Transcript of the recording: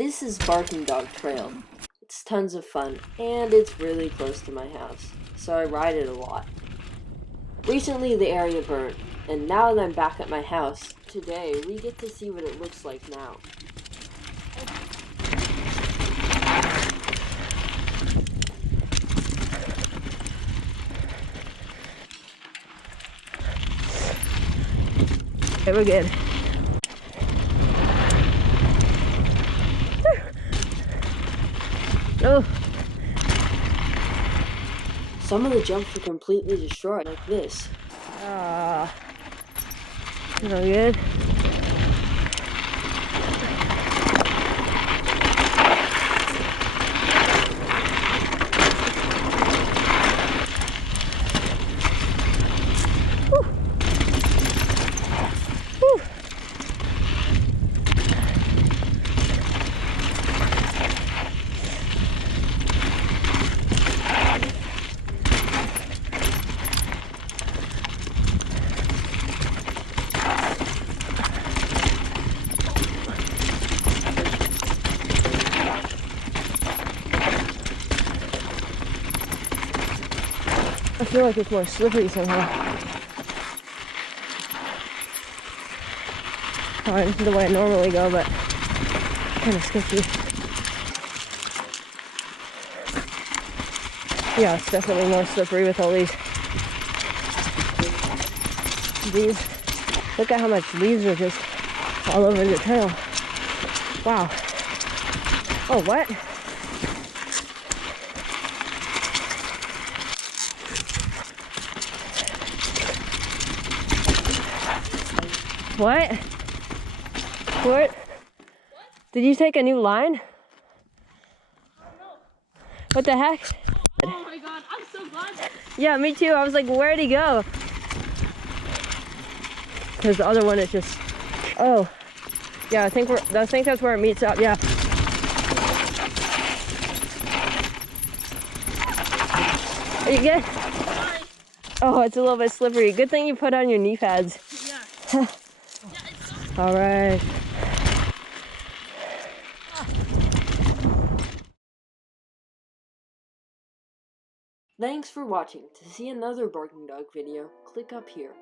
This is Barking Dog Trail. It's tons of fun, and it's really close to my house, so I ride it a lot. Recently the area burned, and now that I'm back at my house, today we get to see what it looks like now. Okay, we're good. Oh. Some of the jumps were completely destroyed, like this. Real good. I feel like it's more slippery somehow. This is the way I normally go, but kind of sketchy. Yeah, it's definitely more slippery with all these. Look at how much leaves are just all over the trail. Wow. Oh, what? What? What? Did you take a new line? What the heck? Oh my god, I'm so glad. Yeah, me too. I was like, where'd he go? Because the other one is just, oh. Yeah, I think that's where it meets up, yeah. Are you good? Sorry. Oh, it's a little bit slippery. Good thing you put on your knee pads. Yeah. It's so All right. Thanks for watching. To see another Barking Dog video, click up here.